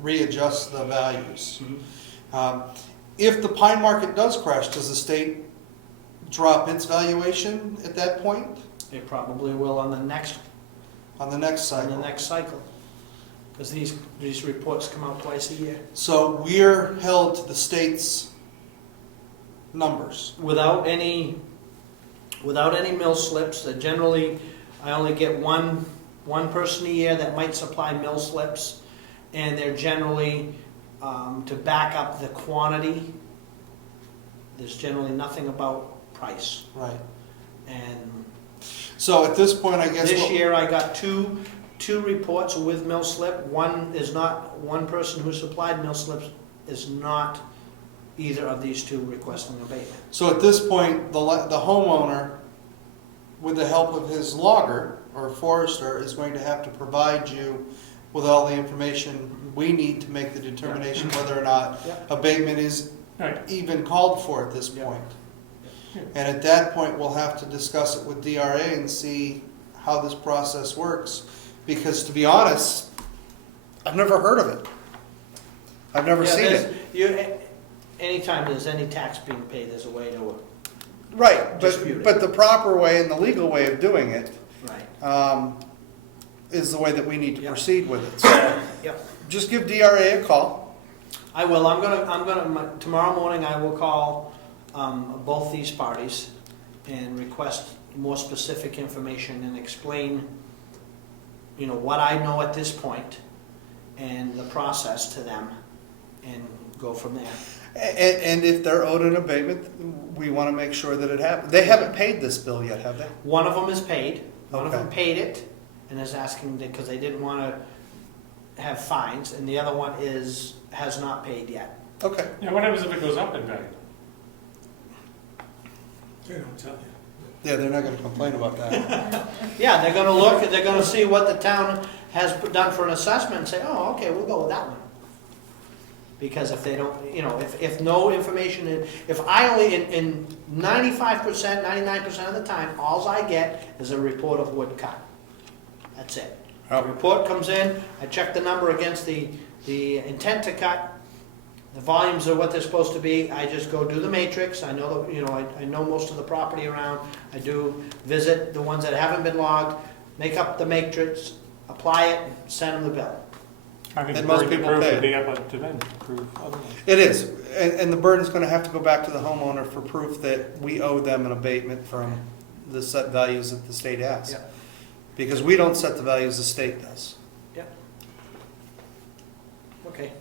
readjust the values. If the pine market does crash, does the state drop its valuation at that point? It probably will on the next cycle. Because these reports come out twice a year. So we're held to the state's numbers. Without any mill slips, generally I only get one person a year that might supply mill slips, and they're generally to back up the quantity. There's generally nothing about price. Right. And so at this point, I guess this year I got two reports with mill slip. One person who supplied mill slips is not either of these two requesting abatement. So at this point, the homeowner, with the help of his logger or forester, is going to have to provide you with all the information we need to make the determination whether or not abatement is even called for at this point. And at that point, we'll have to discuss it with DRA and see how this process works. Because to be honest, I've never heard of it. I've never seen it. Anytime there's any tax being paid, there's a way to dispute it. But the proper way and the legal way of doing it is the way that we need to proceed with it. So just give DRA a call. I will. Tomorrow morning I will call both these parties and request more specific information and explain, what I know at this point and the process to them, and go from there. And if they're owed an abatement, we want to make sure that it happens. They haven't paid this bill yet, have they? One of them is paid. One of them paid it and is asking because they didn't want to have fines, and the other one has not paid yet. Okay. Yeah, what happens if it goes up in value? They don't tell you. Yeah, they're not going to complain about that. Yeah, they're going to look, they're going to see what the town has done for an assessment and say, oh, okay, we'll go with that one. Because if they don't, if no information, if I only, in 95%, 99% of the time, all I get is a report of wood cut. That's it. The report comes in, I check the number against the intent to cut, the volumes are what they're supposed to be. I just go do the matrix. I know I know most of the property around. I do visit the ones that haven't been logged, make up the matrix, apply it, send them the bill. I think And most people pay. would be up to them to prove otherwise. It is. And the burden is going to have to go back to the homeowner for proof that we owe them an abatement from the set values that the state has. Yeah. Because we don't set the values, the state does. Yeah. Okay.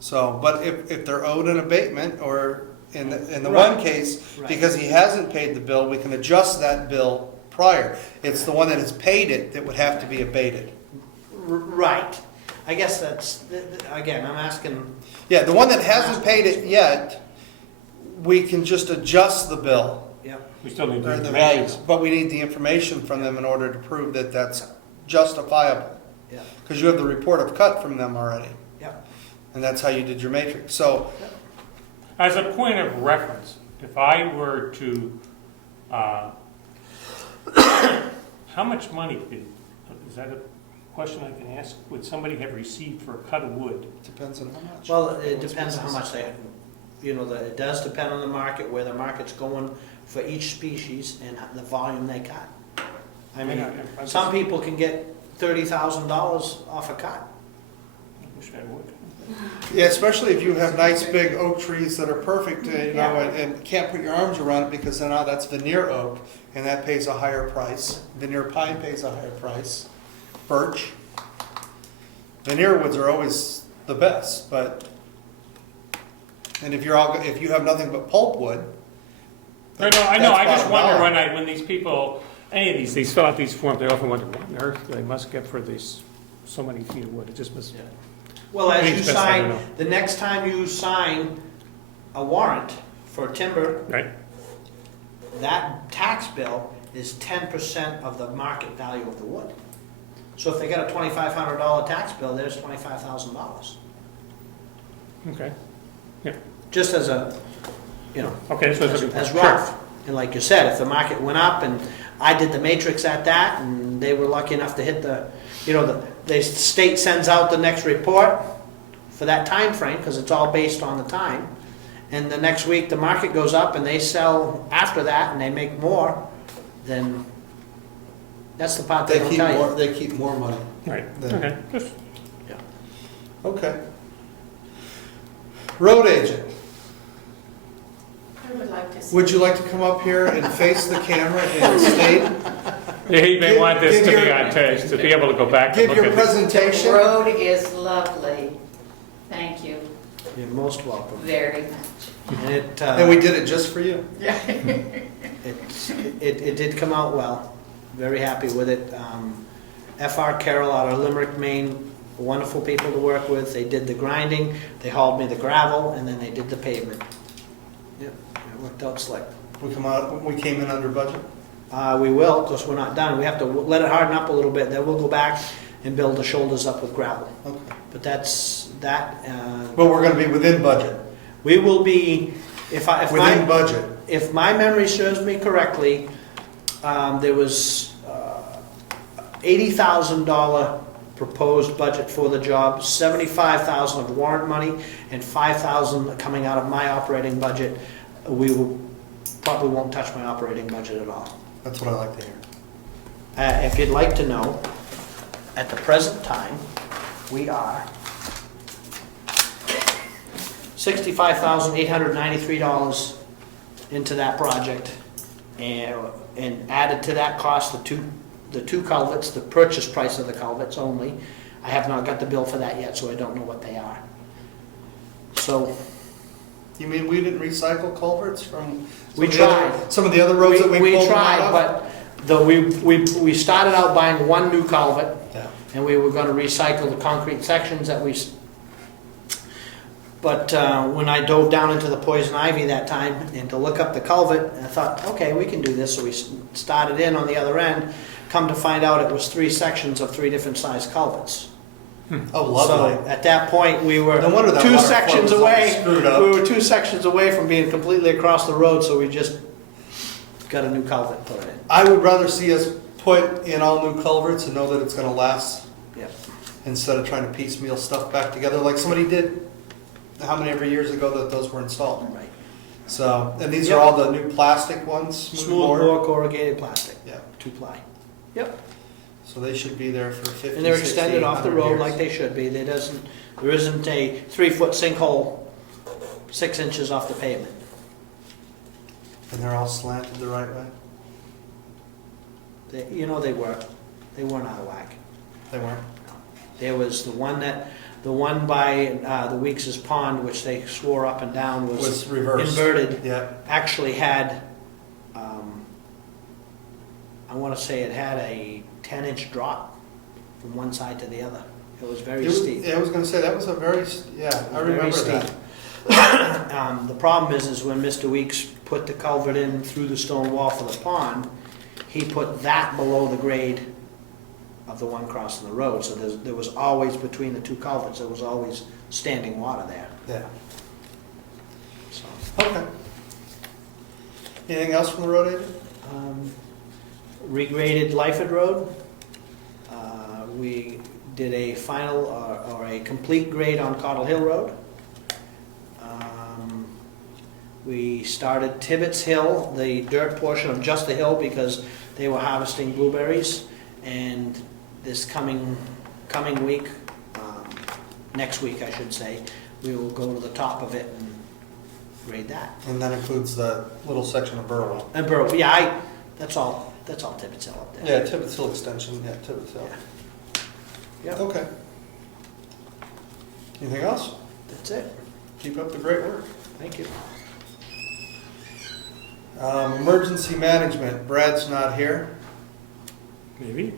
So, but if they're owed an abatement, or in the one case, because he hasn't paid the bill, we can adjust that bill prior. It's the one that has paid it that would have to be abated. Right. I guess that's, again, I'm asking. Yeah, the one that hasn't paid it yet, we can just adjust the bill. Yeah. We still need Or the the information. values, but we need the information from them in order to prove that that's justifiable. Yeah. Because you have the report of cut from them already. Yeah. And that's how you did your matrix. So, As a point of reference, if I were to, how much money is that a question I can ask? Would somebody have received for a cut of wood? it depends on how much. Well, it depends on how much they, it does depend on the market, where the market's going for each species and the volume they cut. I mean, some people can get $30,000 off a cut. I wish I would. Yeah, especially if you have nice big oak trees that are perfect, and can't put your arms around it, because then that's veneer oak, and that pays a higher price. Veneer pine pays a higher price. Birch. Veneer woods are always the best, and if you have nothing but pulpwood. I know. I just wonder when these people, any of these fill out these forms, they often wonder what on earth they must get for these so many feet of wood. It just must. Yeah. Well, as you I sign, don't know. the next time you sign a warrant for timber, Right. that tax bill is 10% of the market value of the wood. So if they got a $2,500 tax bill, there's $25,000. Okay. Yeah. Just as a, Okay. So as rough. And like you said, if the market went up and I did the matrix at that, and they were lucky enough to hit you know, the state sends out the next report for that time frame, because it's all based on the time. And the next week, the market goes up and they sell after that and they make more, then that's the part they don't tell you. They keep more money. Right, Then- okay, just, Okay. Road agent, I would like to see. would you like to come up here and face the camera and state, he may want this Give to be your- on tape, to be able to go back and give look your at this. The presentation? road is lovely. Thank you You're most welcome. very much. And it, And we did it just for you. Yeah. it did come out well. Very happy with it. FR Carroll out of Limerick, Maine, wonderful people to work with. They did the grinding, they hauled me the gravel, and then they did the pavement. Yep, it worked out slick. We came in under budget? We will, because we're not done. We have to let it harden up a little bit, then we'll go back and build the shoulders up with gravel. Okay. But that's, that, But we're gonna be within budget. we will be, if Within budget. if my memory serves me correctly, there was $80,000 proposed budget for the job, $75,000 of warrant money, and $5,000 coming out of my operating budget. We will, probably won't touch my operating budget at all. That's what I like to hear. If you'd like to know, at the present time, we are $65,893 into that project, and added to that cost the two culverts, the purchase price of the culverts only. I have not got the bill for that yet, so I don't know what they are. So You mean we didn't recycle culverts from? We some of the other- tried. Some of the other roads that we pulled them out tried, of? but we started out buying one new culvert, Yeah. and we were gonna recycle the concrete sections that we, but when I dove down into the poison ivy that time and to look up the culvert, I thought, okay, we can do this, so we started in on the other end. Come to find out, it was 3 sections of 3 different sized culverts. Oh, lovely. So at that point, we were No wonder that 2 water sections flow was all away. screwed up. We were 2 sections away from being completely across the road, so we just got a new culvert put in. I would rather see us put in all new culverts and know that it's gonna last, Yep. instead of trying to piecemeal stuff back together like somebody did, how many ever years ago that those were installed. Right. So, and these are Yep. all the new plastic ones, smooth Smooth bore. bore corrugated plastic, Yeah, 2-ply. Yep. so they should be there for 50, And they're 60, extended off the 100 road years. like they should be. There isn't a 3-foot sinkhole 6 inches off the pavement. And they're all slanted the right way? They weren't out of whack. They weren't? There was the one by the Weeks's Pond, which they swore up and down was Was reversed. inverted, Yeah, actually had, I want to say it had a 10-inch drop from one side to the other. It was very steep. Yeah, I was gonna say, that was a very, yeah, I Very remember steep. that. The problem is when Mr. Weeks put the culvert in through the stone wall for the pond, he put that below the grade of the one crossing the road. So there was always, between the 2 culverts, there was always standing water there. Yeah, So, okay. Anything else from the road agent? regraded Lyford Road. We did a final or a complete grade on Cottle Hill Road. We started Tibbetts Hill, the dirt portion of just the hill, because they were harvesting blueberries. And this coming week, next week I should say, we will go to the top of it and grade that. And that includes the little section of Burwell. And Burrow, yeah, that's all Tibbetts Hill up there. Yeah, Tibbetts Hill Extension, yeah, Tibbetts Hill. Yep. Okay. Anything else? That's it. Keep up the great work. Thank you. Emergency management, Brad's not here. Maybe?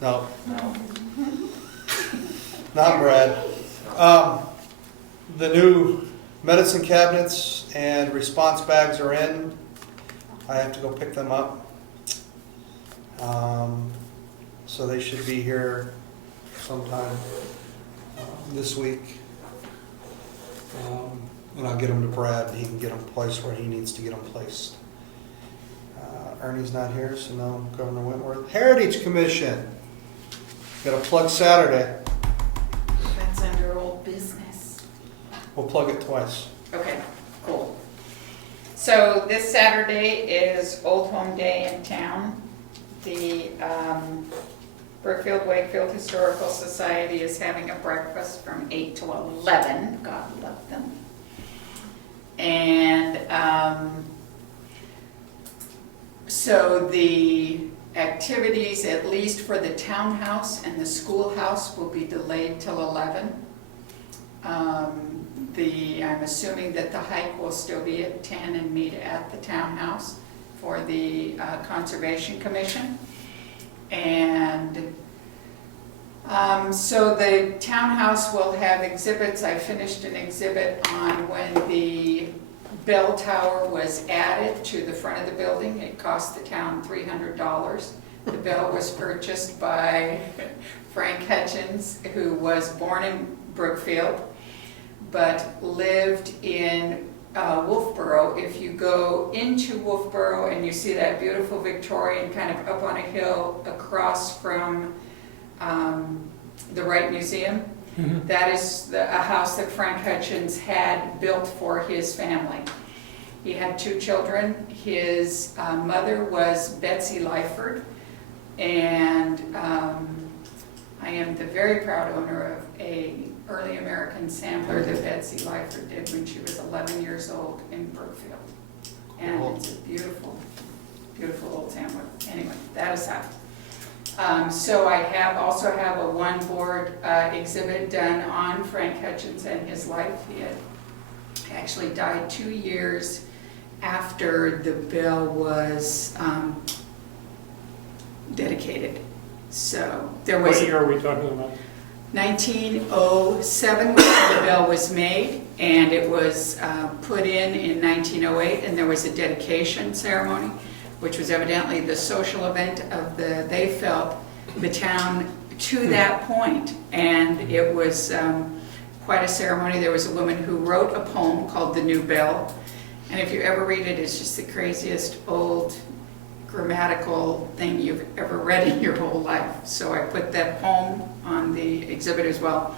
No, No. not Brad. The new medicine cabinets and response bags are in. I have to go pick them up. So they should be here sometime this week. And I'll get them to Brad, and he can get them placed where he needs to get them placed. Ernie's not here, so no Governor Wentworth. Heritage Commission. Got to plug Saturday. That's under old business. We'll plug it twice. Okay, cool. So this Saturday is Old Home Day in town. The Brookfield Wakefield Historical Society is having a breakfast from 8 to 11. God love them. And so the activities, at least for the townhouse and the schoolhouse, will be delayed till 11. I'm assuming that the hike will still be at 10 and meet at the townhouse for the Conservation Commission. And so the townhouse will have exhibits. I finished an exhibit on when the bell tower was added to the front of the building. It cost the town $300. The bell was purchased by Frank Hutchins, who was born in Brookfield, but lived in Wolfboro. If you go into Wolfboro and you see that beautiful Victorian kind of up on a hill across from the Wright Museum, that is a house that Frank Hutchins had built for his family. He had 2 children. His mother was Betsy Lyford, and I am the very proud owner of a early American sampler that Betsy Lyford did when she was 11 years old in Brookfield. And it's a beautiful, beautiful old sampler. Anyway, that aside. So I also have a one-board exhibit done on Frank Hutchins and his life. He had actually died 2 years after the bell was dedicated. So there was... What year are we talking about? 1907 was when the bell was made, and it was put in 1908, and there was a dedication ceremony, which was evidently the social event of they felt, the town to that point. And it was quite a ceremony. There was a woman who wrote a poem called The New Bell, and if you ever read it, it's just the craziest old grammatical thing you've ever read in your whole life. So I put that poem on the exhibit as well.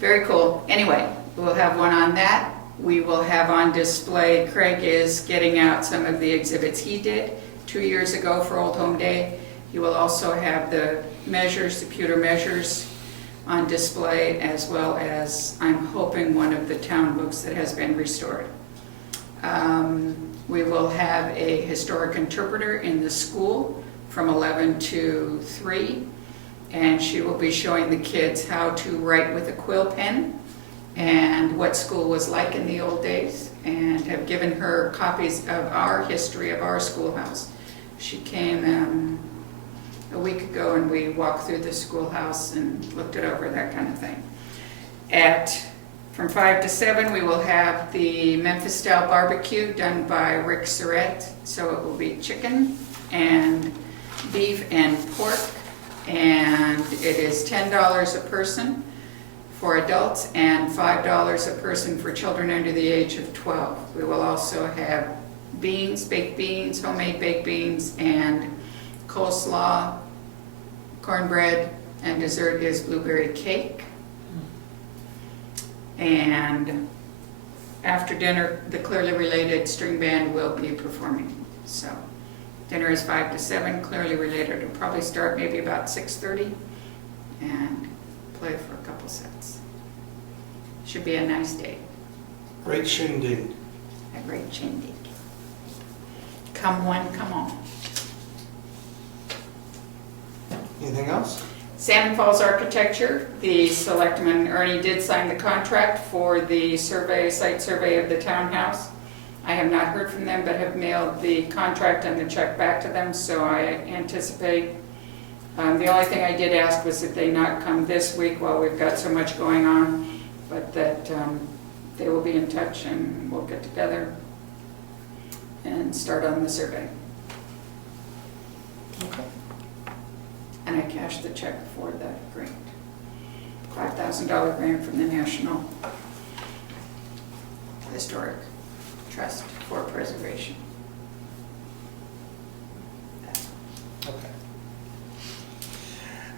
Very cool. Anyway, we'll have one on that. We will have on display, Craig is getting out some of the exhibits he did 2 years ago for Old Home Day. He will also have the measures, the pewter measures on display, as well as, I'm hoping, one of the town books that has been restored. We will have a historic interpreter in the school from 11 to 3, and she will be showing the kids how to write with a quill pen and what school was like in the old days, and have given her copies of our history of our schoolhouse. She came a week ago, and we walked through the schoolhouse and looked it over, that kind of thing. From 5 to 7, we will have the Memphis-style barbecue done by Rick Surratt. So it will be chicken and beef and pork, and it is $10 a person for adults and $5 a person for children under the age of 12. We will also have beans, baked beans, homemade baked beans, and coleslaw, cornbread, and dessert is blueberry cake. And after dinner, the Clearly Related string band will be performing. So dinner is 5 to 7, Clearly Related will probably start maybe about 6:30 and play for a couple sets. Should be a nice day. Great shindig. A great shindig. Come one, come on. Anything else? Salmon Falls Architecture, the selectman, Ernie did sign the contract for the survey, site survey of the townhouse. I have not heard from them, but have mailed the contract and the check back to them, so I anticipate. The only thing I did ask was that they not come this week while we've got so much going on, but that they will be in touch and we'll get together and start on the survey. Okay. And I cashed the check for that grant. $5,000 grant from the National Historic Trust for Preservation.